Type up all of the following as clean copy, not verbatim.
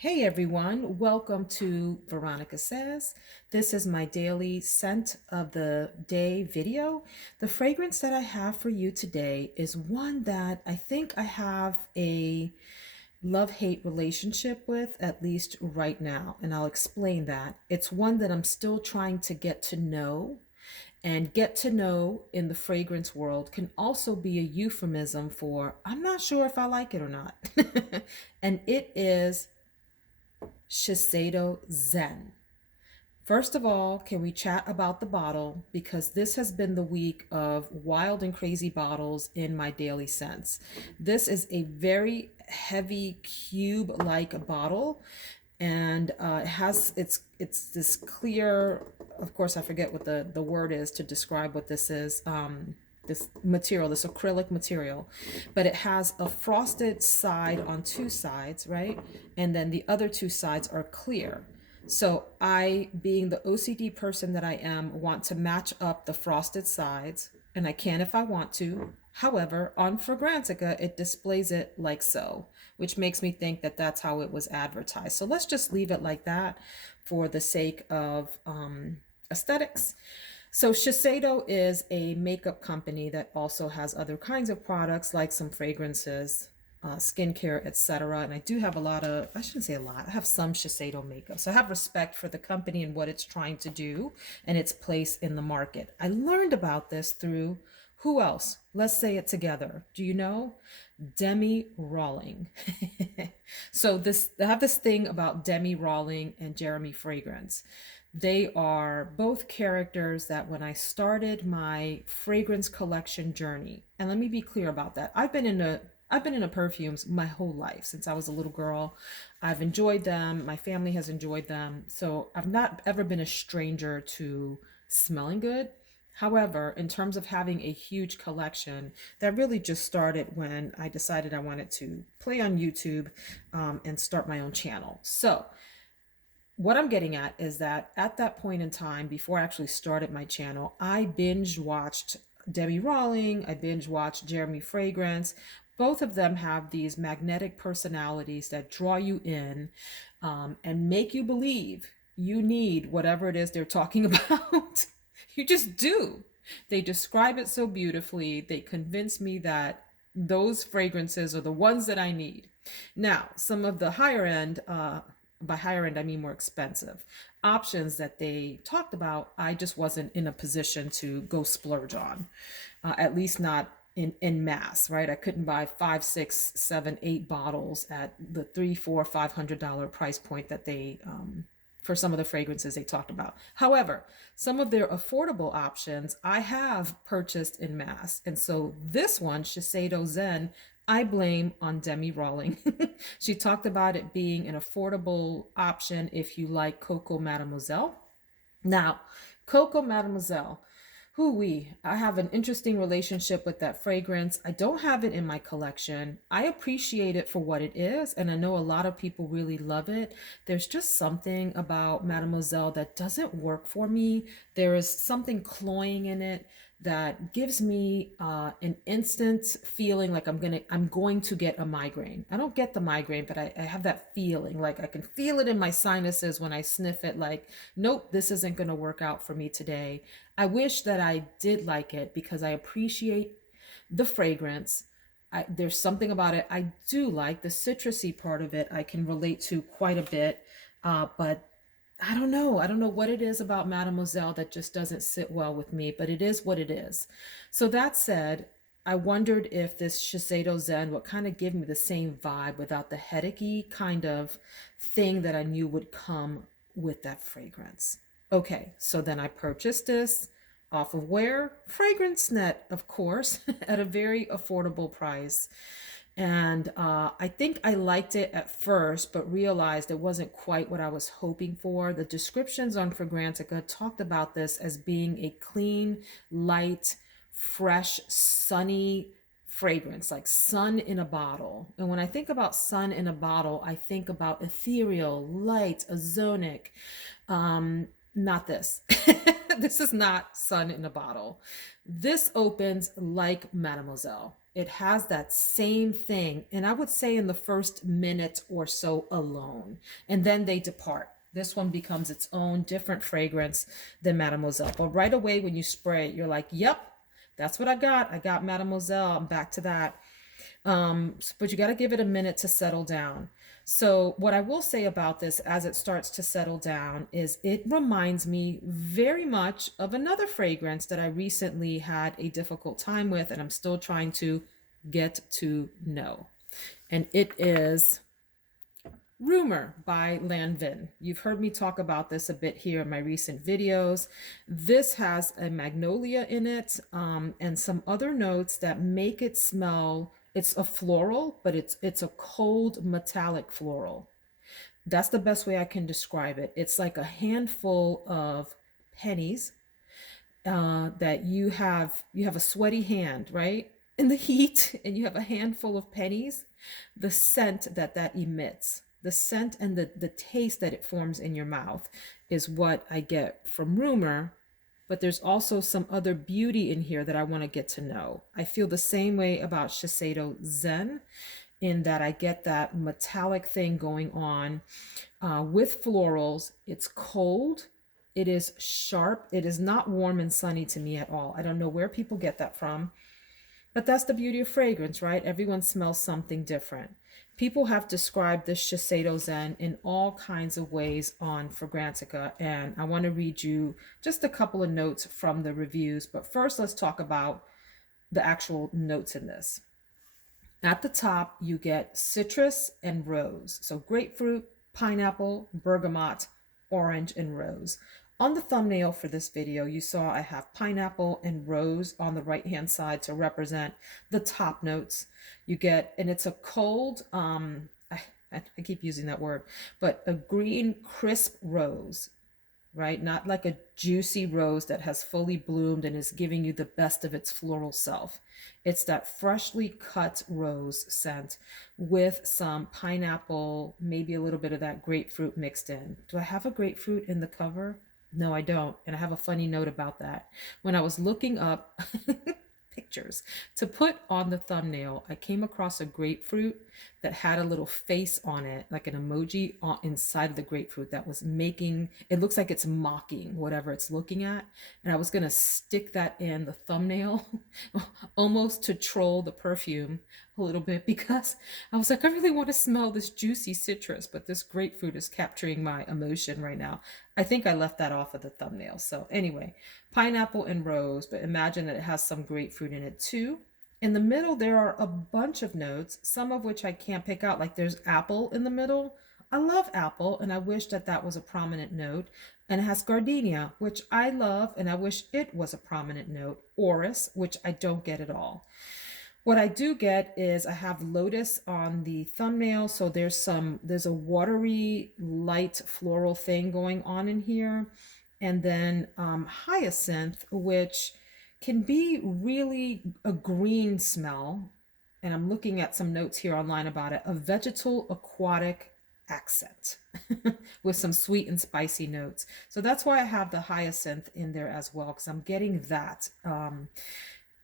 Hey everyone, welcome to Veronica Says. This is my daily scent of the day video. The fragrance that I have for you today is one that I think I have a love-hate relationship with, at least right now, and I'll explain that. It's one that I'm still trying to get to know, and get to know in the fragrance world can also be a euphemism for I'm not sure if I like it or not. And it is Shiseido Zen. First of all, can we chat about the bottle? Because this has been the week of wild and crazy bottles in my daily scents. This is a very heavy cube like bottle, and it has it's this clear, of course I forget what the word is to describe what this is, this material, this acrylic material, but it has a frosted side on two sides, right? And then the other two sides are clear. So I, being the OCD person that I am, want to match up the frosted sides, and I can if I want to. However, on Fragrantica, it displays it like so, which makes me think that that's how it was advertised. So let's just leave it like that for the sake of aesthetics. So Shiseido is a makeup company that also has other kinds of products like some fragrances, skincare, etc. And I do have a lot of, I shouldn't say a lot, I have some Shiseido makeup. So I have respect for the company and what it's trying to do and its place in the market. I learned about this through who else? Let's say it together. Do you know? Demi Rawling. So this, I have this thing about Demi Rawling and Jeremy Fragrance. They are both characters that when I started my fragrance collection journey, and let me be clear about that. I've been in a perfumes my whole life since I was a little girl. I've enjoyed them. My family has enjoyed them. So I've not ever been a stranger to smelling good. However, in terms of having a huge collection, that really just started when I decided I wanted to play on YouTube, and start my own channel. So what I'm getting at is that at that point in time, before I actually started my channel, I binge watched Debbie Rawling, I binge watched Jeremy Fragrance. Both of them have these magnetic personalities that draw you in, and make you believe you need whatever it is they're talking about. You just do. They describe it so beautifully. They convince me that those fragrances are the ones that I need. Now, some of the higher end, by higher end, I mean more expensive options that they talked about, I just wasn't in a position to go splurge on, at least not in mass, right? I couldn't buy five, six, seven, eight bottles at the three, four, $500 price point that they, for some of the fragrances they talked about. However, some of their affordable options I have purchased in mass. And so this one, Shiseido Zen, I blame on Demi Rawling. She talked about it being an affordable option if you like Coco Mademoiselle. Now, Coco Mademoiselle, hoo-wee, I have an interesting relationship with that fragrance. I don't have it in my collection. I appreciate it for what it is, and I know a lot of people really love it. There's just something about Mademoiselle that doesn't work for me. There is something cloying in it that gives me an instant feeling like I'm going to get a migraine. I don't get the migraine, but I have that feeling like I can feel it in my sinuses when I sniff it. Like, nope, this isn't going to work out for me today. I wish that I did like it because I appreciate the fragrance. There's something about it I do like. The citrusy part of it I can relate to quite a bit, but I don't know. I don't know what it is about Mademoiselle that just doesn't sit well with me, but it is what it is. So that said, I wondered if this Shiseido Zen would kind of give me the same vibe without the headachy kind of thing that I knew would come with that fragrance. Okay, so then I purchased this off of where? FragranceNet, of course, at a very affordable price. And I think I liked it at first, but realized it wasn't quite what I was hoping for. The descriptions on Fragrantica talked about this as being a clean, light, fresh, sunny fragrance, like sun in a bottle. And when I think about sun in a bottle, I think about ethereal, light, ozonic. Not this. This is not sun in a bottle. This opens like Mademoiselle. It has that same thing. And I would say in the first minute or so alone. And then they depart. This one becomes its own different fragrance than Mademoiselle. But right away when you spray it, you're like, yep, that's what I got. I got Mademoiselle. I'm back to that. But you got to give it a minute to settle down. So, what I will say about this as it starts to settle down is it reminds me very much of another fragrance that I recently had a difficult time with, and I'm still trying to get to know. And it is Rumor by Lanvin. You've heard me talk about this a bit here in my recent videos. This has a magnolia in it, and some other notes that make it smell. It's a floral, but it's a cold metallic floral. That's the best way I can describe it. It's like a handful of pennies that you have a sweaty hand, right? In the heat, and you have a handful of pennies. The scent that that emits, the scent and the taste that it forms in your mouth is what I get from Rumor. But there's also some other beauty in here that I want to get to know. I feel the same way about Shiseido Zen, in that I get that metallic thing going on with florals. It's cold. It is sharp. It is not warm and sunny to me at all. I don't know where people get that from, but that's the beauty of fragrance, right? Everyone smells something different. People have described this Shiseido Zen in all kinds of ways on Fragrantica, and I want to read you just a couple of notes from the reviews. But first, let's talk about the actual notes in this. At the top, you get citrus and rose. So grapefruit, pineapple, bergamot, orange, and rose. On the thumbnail for this video, you saw I have pineapple and rose on the right-hand side to represent the top notes. You get, and it's a cold, I keep using that word, but a green crisp rose, right? Not like a juicy rose that has fully bloomed and is giving you the best of its floral self. It's that freshly cut rose scent with some pineapple, maybe a little bit of that grapefruit mixed in. Do I have a grapefruit in the cover? No, I don't. And I have a funny note about that. When I was looking up pictures to put on the thumbnail, I came across a grapefruit that had a little face on it, like an emoji inside of the grapefruit that was making, it looks like it's mocking whatever it's looking at. And I was going to stick that in the thumbnail almost to troll the perfume a little bit, because I was like, I really want to smell this juicy citrus, but this grapefruit is capturing my emotion right now. I think I left that off of the thumbnail. So anyway, pineapple and rose, but imagine that it has some grapefruit in it too. In the middle, there are a bunch of notes, some of which I can't pick out. Like there's apple in the middle. I love apple, and I wish that that was a prominent note. And it has gardenia, which I love, and I wish it was a prominent note. Orris, which I don't get at all. What I do get is I have lotus on the thumbnail, so there's a watery, light floral thing going on in here. And then hyacinth, which can be really a green smell. And I'm looking at some notes here online about it, a vegetal aquatic accent with some sweet and spicy notes. So that's why I have the hyacinth in there as well, because I'm getting that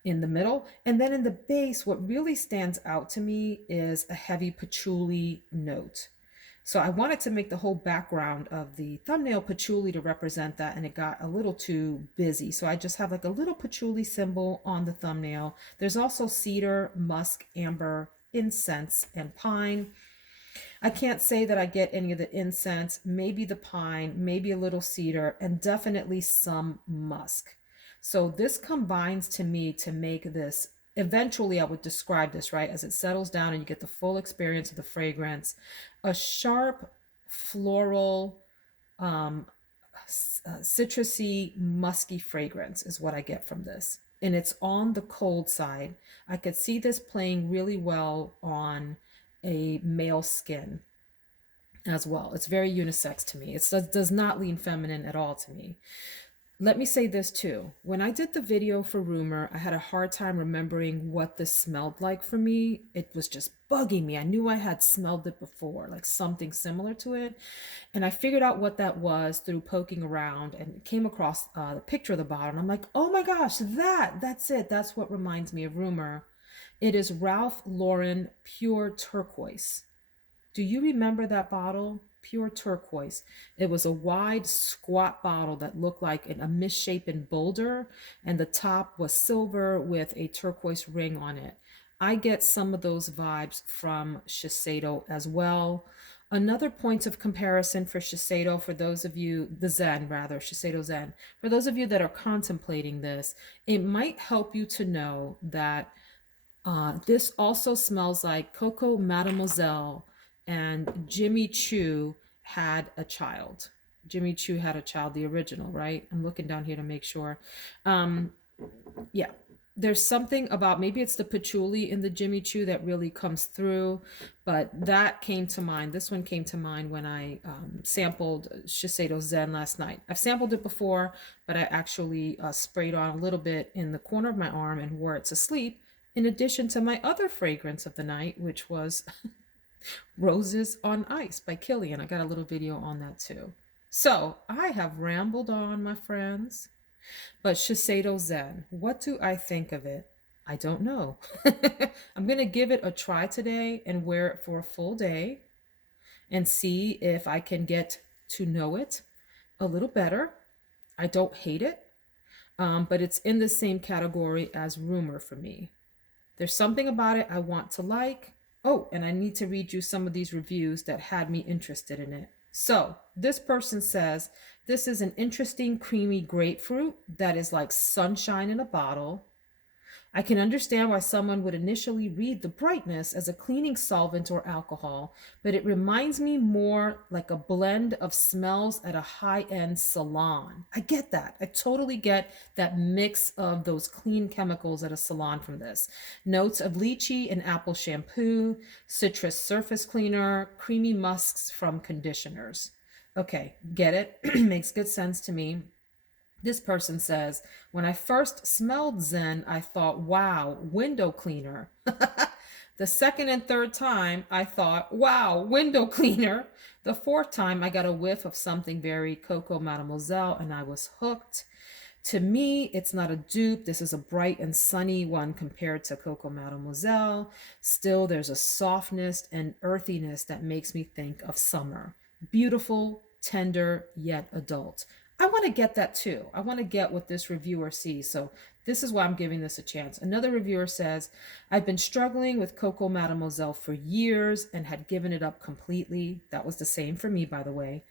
in the middle. And then in the base, what really stands out to me is a heavy patchouli note. So I wanted to make the whole background of the thumbnail patchouli to represent that, and it got a little too busy. So I just have like a little patchouli symbol on the thumbnail. There's also cedar, musk, amber, incense, and pine. I can't say that I get any of the incense, maybe the pine, maybe a little cedar, and definitely some musk. So this combines to me to make this, eventually I would describe this, right, as it settles down and you get the full experience of the fragrance, a sharp, floral, citrusy, musky fragrance is what I get from this. And it's on the cold side. I could see this playing really well on a male skin as well. It's very unisex to me. It does not lean feminine at all to me. Let me say this too. When I did the video for Rumor, I had a hard time remembering what this smelled like for me. It was just bugging me. I knew I had smelled it before, like something similar to it. And I figured out what that was through poking around and came across the picture of the bottle. And I'm like, oh my gosh, that's it. That's what reminds me of Rumor. It is Ralph Lauren Pure Turquoise. Do you remember that bottle? Pure turquoise. It was a wide, squat bottle that looked like a misshapen boulder, and the top was silver with a turquoise ring on it. I get some of those vibes from Shiseido as well. Another point of comparison for Shiseido, for those of you, the Zen rather, Shiseido Zen, for those of you that are contemplating this, it might help you to know that this also smells like Coco Mademoiselle and Jimmy Choo had a child. Jimmy Choo had a child, the original, right? I'm looking down here to make sure. Um, yeah, there's something about maybe it's the patchouli in the Jimmy Choo that really comes through, but that came to mind. This one came to mind when I sampled Shiseido Zen last night. I've sampled it before, but I actually sprayed on a little bit in the corner of my arm and wore it to sleep. In addition to my other fragrance of the night, which was Roses on Ice by Killian. I got a little video on that too. So I have rambled on, my friends. But Shiseido Zen, what do I think of it? I don't know. I'm going to give it a try today and wear it for a full day and see if I can get to know it a little better. I don't hate it, but it's in the same category as Rumor for me. There's something about it I want to like. Oh, and I need to read you some of these reviews that had me interested in it. So, this person says, this is an interesting creamy grapefruit that is like sunshine in a bottle. I can understand why someone would initially read the brightness as a cleaning solvent or alcohol, but it reminds me more like a blend of smells at a high-end salon. I get that. I totally get that mix of those clean chemicals at a salon from this. Notes of lychee and apple shampoo, citrus surface cleaner, creamy musks from conditioners. Okay, get it. Makes good sense to me. This person says, when I first smelled Zen, I thought, wow, window cleaner. The second and third time, I thought, wow, window cleaner. The fourth time, I got a whiff of something very Coco Mademoiselle and I was hooked. To me, it's not a dupe. This is a bright and sunny one compared to Coco Mademoiselle. Still, there's a softness and earthiness that makes me think of summer. Beautiful, tender, yet adult. I want to get that too. I want to get what this reviewer sees. So this is why I'm giving this a chance. Another reviewer says, I've been struggling with Coco Mademoiselle for years and had given it up completely. That was the same for me, by the way.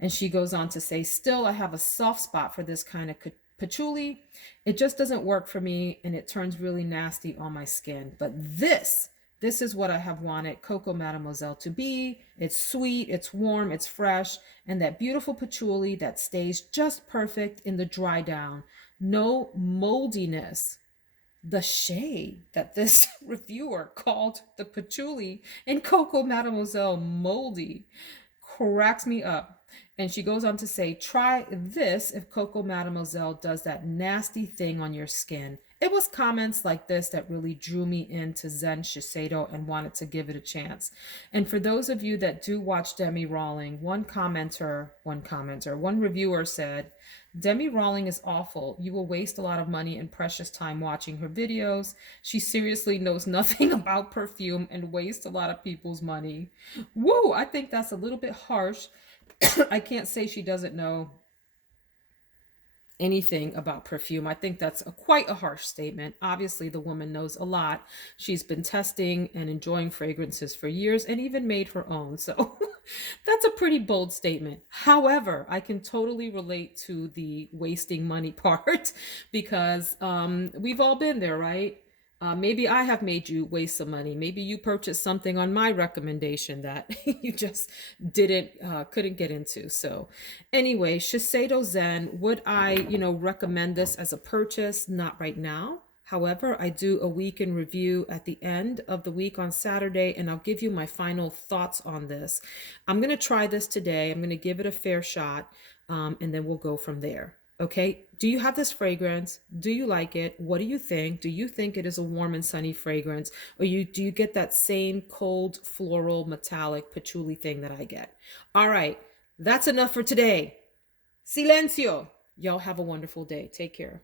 And she goes on to say, still, I have a soft spot for this kind of patchouli. It just doesn't work for me and it turns really nasty on my skin. But this is what I have wanted Coco Mademoiselle to be. It's sweet, it's warm, it's fresh, and that beautiful patchouli that stays just perfect in the dry down. No moldiness. The shade that this reviewer called the patchouli and Coco Mademoiselle moldy cracks me up. And she goes on to say, try this if Coco Mademoiselle does that nasty thing on your skin. It was comments like this that really drew me into Zen Shiseido and wanted to give it a chance. And for those of you that do watch Demi Rawling, one reviewer said, Demi Rawling is awful. You will waste a lot of money and precious time watching her videos. She seriously knows nothing about perfume and wastes a lot of people's money. Woo, I think that's a little bit harsh. I can't say she doesn't know anything about perfume. I think that's quite a harsh statement. Obviously, the woman knows a lot. She's been testing and enjoying fragrances for years and even made her own. So that's a pretty bold statement. However, I can totally relate to the wasting money part because we've all been there, right? Maybe I have made you waste some money. Maybe you purchased something on my recommendation that you just couldn't get into. So anyway, Shiseido Zen, would I, recommend this as a purchase? Not right now. However, I do a week in review at the end of the week on Saturday, and I'll give you my final thoughts on this. I'm going to try this today. I'm going to give it a fair shot, and then we'll go from there. Okay. Do you have this fragrance? Do you like it? What do you think? Do you think it is a warm and sunny fragrance? Or do you get that same cold floral metallic patchouli thing that I get? All right. That's enough for today. Silencio. Y'all have a wonderful day. Take care.